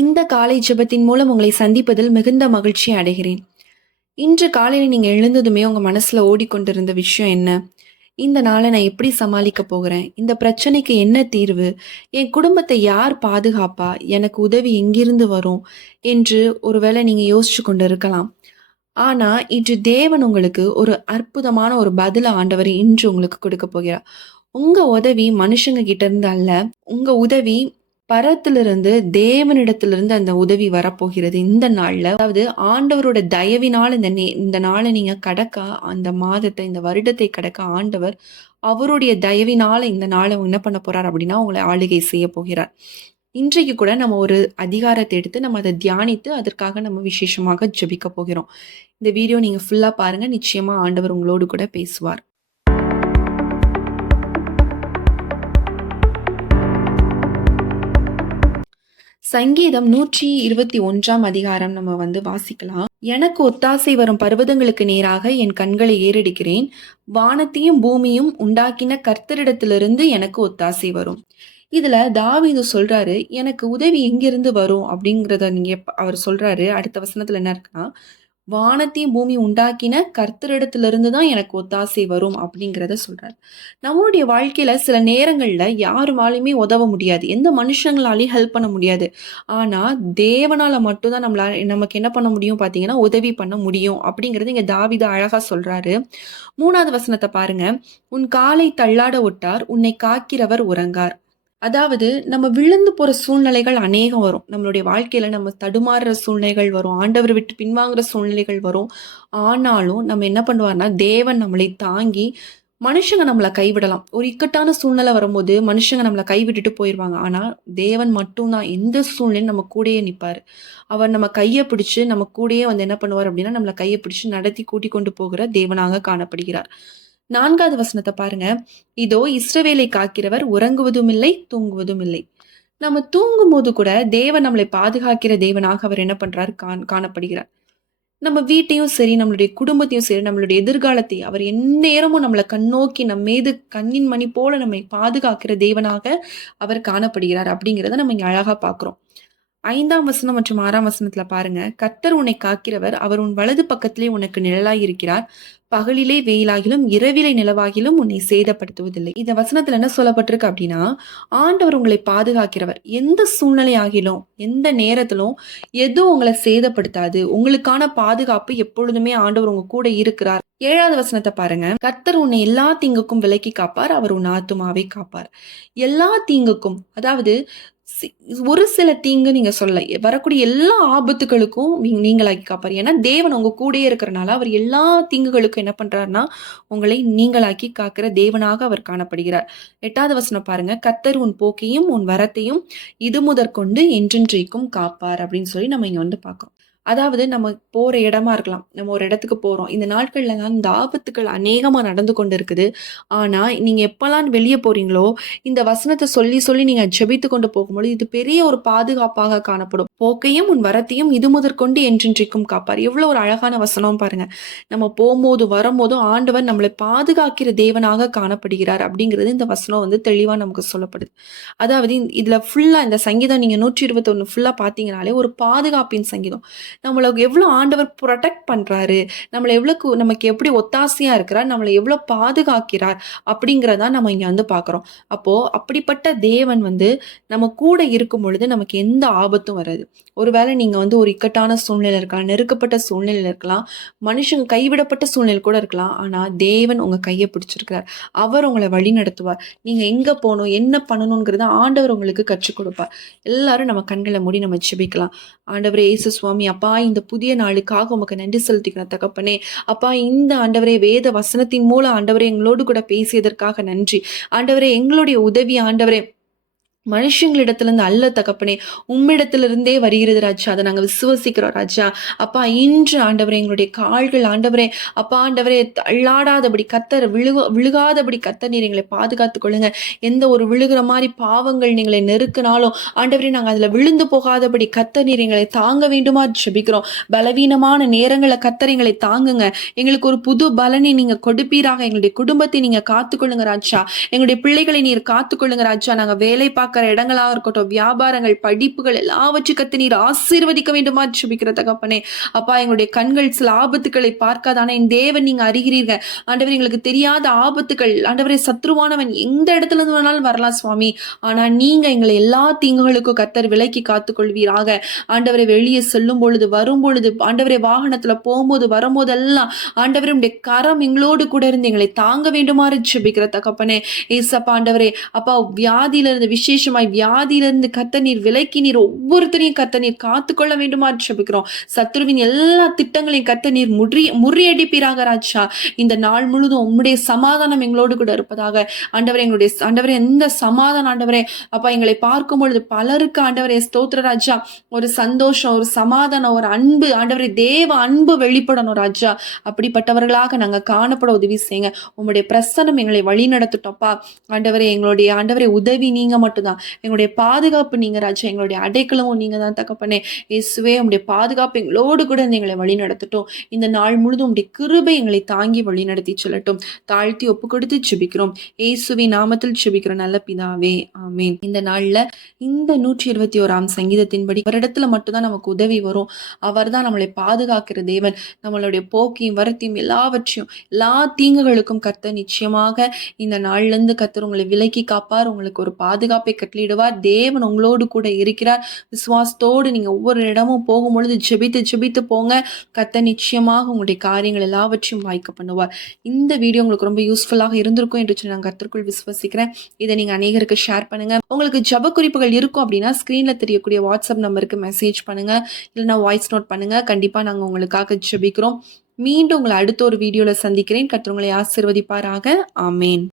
இந்த காலை ஜெபத்தின் மூலம் உங்களை சந்திப்பதில் மிகுந்த மகிழ்ச்சி அடைகிறேன். இன்று காலையில நீங்க எழுந்ததுமே உங்க மனசுல ஓடிக்கொண்டிருந்த விஷயம் என்ன? இந்த நாள நான் எப்படி சமாளிக்கப் போகிறேன்? இந்த பிரச்சனைக்கு என்ன தீர்வு? என் குடும்பத்தை யார் பாதுகாப்பா? எனக்கு உதவி எங்கிருந்து வரும்? என்று ஒருவேளை நீங்க யோசிச்சு கொண்டு இருக்கலாம். ஆனா, இன்று தேவன் உங்களுக்கு ஒரு அற்புதமான ஒரு பதில ஆண்டவர் இன்று உங்களுக்கு கொடுக்கப் போகிறார். உங்க உதவி மனுஷங்க கிட்ட இருந்து அல்ல. உங்க உதவி பரத்திலிருந்து தேவனிடத்திலிருந்து அந்த உதவி வரப்போகிறது இந்த நாள்ல. அதாவது ஆண்டவரோட தயவினால் இந்த நாள நீங்க கடக்க, அந்த மாதத்தை, இந்த வருடத்தை கடக்க ஆண்டவர் அவருடைய தயவினால இந்த நாள என்ன பண்ண போறார் அப்படின்னா, உங்கள ஆளுகை செய்ய போகிறார். இன்றைக்கு கூட நம்ம ஒரு அதிகாரத்த எடுத்து நம்ம அத தியானித்து, அதற்காக நம்ம விசேஷமாக ஜெபிக்க போகிறோம். இந்த வீடியோ நீங்க ஃபுல்லா பாருங்க. நிச்சயமா ஆண்டவர் உங்களோடு கூட பேசுவார். சங்கீதம் 121 அதிகாரம் நம்ம வாசிக்கலாம். எனக்கு ஒத்தாசை வரும் பர்வதங்களுக்கு நேராக என் கண்களை ஏறெடுக்கிறேன். வானத்தையும் பூமியும் உண்டாக்கின கர்த்தரிடத்திலிருந்து எனக்கு ஒத்தாசை வரும். இதுல தாவீது சொல்றாரு, எனக்கு உதவி எங்கிருந்து வரும் அப்படிங்கிறத அவர் சொல்றாரு. அடுத்த வசனத்துல என்ன இருக்குன்னா, வானத்தையும் பூமி உண்டாக்கின கர்த்தரிடத்திலிருந்து தான் எனக்கு ஒத்தாசை வரும் அப்படிங்கிறத சொல்றாரு. நம்மளுடைய வாழ்க்கையில சில நேரங்கள்ல யாருமாலையுமே உதவ முடியாது. எந்த மனுஷங்களாலையும் ஹெல்ப் பண்ண முடியாது. ஆனா தேவனால மட்டும் தான் நமக்கு என்ன பண்ண முடியும் பார்த்தீங்கன்னா, உதவி பண்ண முடியும் அப்படிங்கிறது இங்க தாவீது அழகா சொல்றாரு. 3வது வசனத்த பாருங்க. உன் காலை தள்ளாட ஒட்டார், உன்னை காக்கிறவர் உறங்கார். அதாவது நம்ம விழுந்து போற சூழ்நிலைகள் அநேகம் வரும். நம்மளுடைய வாழ்க்கையில நம்ம தடுமாறுற சூழ்நிலைகள் வரும். ஆண்டவர விட்டு பின்வாங்குற சூழ்நிலைகள் வரும். ஆனாலும் நம்ம என்ன பண்ணுவார்ன்னா, தேவன் நம்மளை தாங்கி மனுஷங்க நம்மள கைவிடலாம். ஒரு இக்கட்டான சூழ்நிலை வரும்போது மனுஷங்க நம்மள கைவிட்டுட்டு போயிருவாங்க. ஆனா தேவன் மட்டும் தான் எந்த சூழ்நிலையும் நம்ம கூடயே நிப்பாரு. அவர் நம்ம கைய பிடிச்சு நம்ம கூடயே என்ன பண்ணுவார் அப்படின்னா, நம்மள கைய பிடிச்சு நடத்தி கூட்டிக் கொண்டு போகிற தேவனாக காணப்படுகிறார். 4வது வசனத்த பாருங்க. இதோ இஸ்ரவேலை காக்கிறவர் உறங்குவதும் இல்லை, தூங்குவதும் இல்லை. நம்ம தூங்கும்போது கூட தேவன் நம்மளை பாதுகாக்கிற தேவனாக அவர் என்ன பண்றார்? காணப்படுகிறார். நம்ம வீட்டையும் சரி, நம்மளுடைய குடும்பத்தையும் சரி, நம்மளுடைய எதிர்காலத்தை அவர் எந்நேரமும் நம்மள கண்ணோக்கி நம் மீது கண்ணின் மணி போல நம்மை பாதுகாக்கிற தேவனாக அவர் காணப்படுகிறார் அப்படிங்கிறத நம்ம இங்க அழகா பார்க்கிறோம். 5ஆம் வசனம் மற்றும் 6ஆம் வசனத்துல பாருங்க. கர்த்தர் உன்னை காக்கிறவர், அவர் உன் வலது பக்கத்திலே உனக்கு நிழலாய் இருக்கிறார். பகலிலே வெயிலாகிலும் இரவிலே நிலவாகிலும் உன்னை சேதப்படுத்துவதில்லை. இந்த வசனத்துல என்ன சொல்லப்பட்டிருக்கு அப்படின்னா, ஆண்டவர் உங்களை பாதுகாக்கிறவர். எந்த சூழ்நிலை ஆகிலும், எந்த நேரத்திலும் எதுவும் உங்களை சேதப்படுத்தாது. உங்களுக்கான பாதுகாப்பு எப்பொழுதுமே ஆண்டவர் உங்க கூட இருக்கிறார். 7வது வசனத்தை பாருங்க. கர்த்தர் உன்னை எல்லா தீங்குக்கும் விலக்கி காப்பார், அவர் உன் ஆத்துமாவை காப்பார். எல்லா தீங்குக்கும், அதாவது ஒரு சில தீங்கு நீங்க சொல்ல வரக்கூடிய எல்லா ஆபத்துகளுக்கும் நீங்களாக்கி காப்பார். ஏன்னா தேவன் உங்க கூடயே இருக்கிறனால அவர் எல்லா தீங்குகளுக்கும் என்ன பண்றாருன்னா, உங்களை நீங்களாக்கி காக்கிற தேவனாக அவர் காணப்படுகிறார். 8வது வசனம் பாருங்க. கர்த்தர் உன் போக்கையும் உன் வரத்தையும் இது முதற்கொண்டு என்றென்றைக்கும் காப்பார் அப்படின்னு சொல்லி நம்ம இங்க பார்க்கிறோம். அதாவது நம்ம போற இடமா இருக்கலாம். நம்ம ஒரு இடத்துக்கு போறோம். இந்த நாட்கள்ல தான் இந்த ஆபத்துக்கள் அநேகமா நடந்து கொண்டு இருக்குது. ஆனா நீங்க எப்பலாம் வெளிய போறீங்களோ, இந்த வசனத்த சொல்லி சொல்லி நீங்க ஜெபித்து கொண்டு போகும்போது இது பெரிய ஒரு பாதுகாப்பாக காணப்படும். போக்கையும் உன் வரத்தையும் இது முதற்கொண்டு என்றென்றைக்கும் காப்பார். எவ்வளவு ஒரு அழகான வசனம் பாருங்க. நம்ம போம்போது வரும்போதும் ஆண்டவர் நம்மளை பாதுகாக்கிற தேவனாக காணப்படுகிறார் அப்படிங்கிறது இந்த வசனம் தெளிவா நமக்கு சொல்லப்படுது. அதாவது இதுல ஃபுல்லா இந்த சங்கீதம் நீங்க 121 ஃபுல்லா பாத்தீங்கனாலே ஒரு பாதுகாப்பின் சங்கீதம். நம்மள எவ்வளோ ஆண்டவர் புரொடெக்ட் பண்றாரு, நம்மள நமக்கு எப்படி ஒத்தாசையா இருக்கிறார், நம்மளை எவ்வளோ பாதுகாக்கிறார் அப்படிங்கிறதா நம்ம இங்க பார்க்குறோம். அப்போ அப்படிப்பட்ட தேவன் நம்ம கூட இருக்கும் பொழுது நமக்கு எந்த ஆபத்தும் வராது. ஒருவேளை நீங்க ஒரு இக்கட்டான சூழ்நிலை இருக்கலாம், நெருக்கப்பட்ட சூழ்நிலையில இருக்கலாம், மனுஷங்க கைவிடப்பட்ட சூழ்நிலை கூட இருக்கலாம். ஆனா தேவன் உங்க கையை பிடிச்சிருக்கிறார். அவர் உங்களை வழி நடத்துவார். நீங்க எங்க போகணும், என்ன பண்ணணுங்கிறத ஆண்டவர் உங்களுக்கு கற்றுக் கொடுப்பார். எல்லாரும் நம்ம கண்களை மூடி நம்ம ஜெபிக்கலாம். ஆண்டவரே இயேசு சுவாமி, அப்பா இந்த புதிய நாளுக்காக உமக்கு நன்றி செலுத்திக்கிறேன் தகப்பனே. அப்பா இந்த ஆண்டவரே வேத வசனத்தின் மூலம் ஆண்டவரே எங்களோடு கூட பேசியதற்காக நன்றி. ஆண்டவரே எங்களுடைய உதவி ஆண்டவரே மனுஷங்களிடத்திலிருந்து அல்ல தகப்பனே, உம்மிடத்திலிருந்தே வருகிறது ராஜா. அதை நாங்கள் விசுவசிக்கிறோம் ராஜா. அப்பா இன்று ஆண்டவரே எங்களுடைய கால்கள் ஆண்டவரே, அப்பா ஆண்டவரே தள்ளாடாதபடி கத்தர் விழுகாதபடி கத்தர் நீர் எங்களை பாதுகாத்துக் கொள்ளுங்க. எந்த ஒரு விழுகிற மாதிரி பாவங்கள் நீங்களை நெருக்கினாலும் ஆண்டவரே நாங்கள் அதில் விழுந்து போகாதபடி கத்தர் நீர் எங்களை தாங்க வேண்டுமா ஜெபிக்கிறோம். பலவீனமான நேரங்களை கத்தர் எங்களை தாங்குங்க. எங்களுக்கு ஒரு புது பலனை நீங்க கொடுப்பீராக. எங்களுடைய குடும்பத்தை நீங்க காத்துக்கொள்ளுங்க ராஜா. எங்களுடைய பிள்ளைகளை நீர் காத்துக்கொள்ளுங்க ராஜா. நாங்கள் வேலை பார்க்க பார்க்கிற இடங்களாக இருக்கட்டும், வியாபாரங்கள், படிப்புகள் எல்லாவற்றையும் கர்த்தர் நீர் ஆசீர்வதிக்க வேண்டுமா ஜெபிக்கிற தகப்பனே. அப்பா, எங்களுடைய கண்கள் சில ஆபத்துக்களை பார்க்காது, ஆனா என் தேவன் நீங்க அறிகிறீங்க ஆண்டவரே. எங்களுக்கு தெரியாத ஆபத்துக்கள் ஆண்டவரே, சத்ருவானவன் எந்த இடத்துல இருந்து வேணாலும் வரலாம் சுவாமி, ஆனா நீங்க எங்களை எல்லா தீங்குகளுக்கும் கர்த்தர் விலக்கி காத்துக்கொள்வீராக. ஆண்டவரை வெளியே செல்லும் பொழுது வரும் பொழுது ஆண்டவரை வாகனத்துல போகும்போது வரும்போதெல்லாம் ஆண்டவரே உடைய கரம் எங்களோடு கூட இருந்து எங்களை தாங்க வேண்டுமாறு ஜெபிக்கிற தகப்பனே. ஏசப்பா ஆண்டவரே, அப்பா வியாதியிலிருந்து விசேஷமாய் வியாதியிலிருந்து கர்த்தர் நீர் விலக்கி நீர் ஒவ்வொருத்தரையும் கர்த்தர் நீர் காத்துக்கொள்ள வேண்டுமாறு ஜெபிக்கிறோம். சத்துருவின் எல்லா திட்டங்களையும் கர்த்தர் நீர் முறியடிப்பீராக ராஜா. இந்த நாள் முழுதும் உம்முடைய சமாதானம் எங்களோடு கூட இருப்பதாக ஆண்டவரே. எங்களுடைய ஆண்டவரே எந்த சமாதானம் ஆண்டவரே அப்பா எங்களை பார்க்கும் பொழுது பலருக்கு ஆண்டவரே ஸ்தோத்திர ராஜா ஒரு சந்தோஷம், ஒரு சமாதானம், ஒரு அன்பு ஆண்டவரே, தேவ அன்பு வெளிப்படணும் ராஜா. அப்படிப்பட்டவர்களாக நாங்க காணப்பட உதவி செய்யுங்க. உங்களுடைய பிரசன்னம் எங்களை வழி நடத்துட்டோப்பா ஆண்டவரே. எங்களுடைய ஆண்டவரே உதவி நீங்க மட்டும்தான், எங்களுடைய பாதுகாப்பு நீங்க ராஜா, எங்களுடைய அடைக்கலமும் நீங்க தான் தகப்பனே. இயேசுவே உங்களுடைய பாதுகாப்பு எங்களோடு கூட எங்களை வழி நடத்தட்டும். இந்த நாள் முழுதும் உங்களுடைய கிருபை எங்களை தாங்கி வழி நடத்தி சொல்லட்டும். தாழ்த்தி ஒப்பு கொடுத்து ஜெபிக்கிறோம். இயேசுவின் நாமத்தில் ஜெபிக்கிறோம் நல்ல பிதாவே, ஆமென். இந்த நாள்ல இந்த 121ஆம் சங்கீதத்தின்படி அவரிடத்துல மட்டும்தான் நமக்கு உதவி வரும். அவர் தான் நம்மளை பாதுகாக்கிற தேவன். நம்மளுடைய போக்கையும் வரத்தையும் எல்லாவற்றையும் எல்லா தீங்குகளுக்கும் கர்த்தர் நிச்சயமாக இந்த நாள்ல இருந்து கர்த்தர் உங்களை விலக்கி காப்பார். உங்களுக்கு ஒரு பாதுகாப்பை கட்டளையிடுவார். தேவன் உங்களோடு கூட இருக்கிறார். விசுவாசத்தோடு நீங்க ஒவ்வொரு இடமும் போகும் பொழுது ஜெபித்து ஜெபித்து போங்க. கர்த்தர் நிச்சயமாக உங்களுடைய காரியங்கள் எல்லாவற்றையும் வாய்க்க பண்ணுவார். இந்த வீடியோ உங்களுக்கு ரொம்ப யூஸ்ஃபுல்லாக இருந்திருக்கும் என்று சொல்லி நான் கர்த்தருக்குள் விசுவாசிக்கிறேன். இதை நீங்க அநேகருக்கு ஷேர் பண்ணுங்க. உங்களுக்கு ஜெப குறிப்புகள் இருக்கும் அப்படின்னா ஸ்கிரீன்ல தெரியக்கூடிய வாட்ஸ்அப் நம்பருக்கு மெசேஜ் பண்ணுங்க, இல்லைன்னா வாய்ஸ் நோட் பண்ணுங்க. கண்டிப்பா நாங்க உங்களுக்காக ஜெபிக்கிறோம். மீண்டும் உங்களை அடுத்த ஒரு வீடியோல சந்திக்கிறேன். கர்த்தர் உங்களை ஆசீர்வதிப்பாராக. ஆமென்.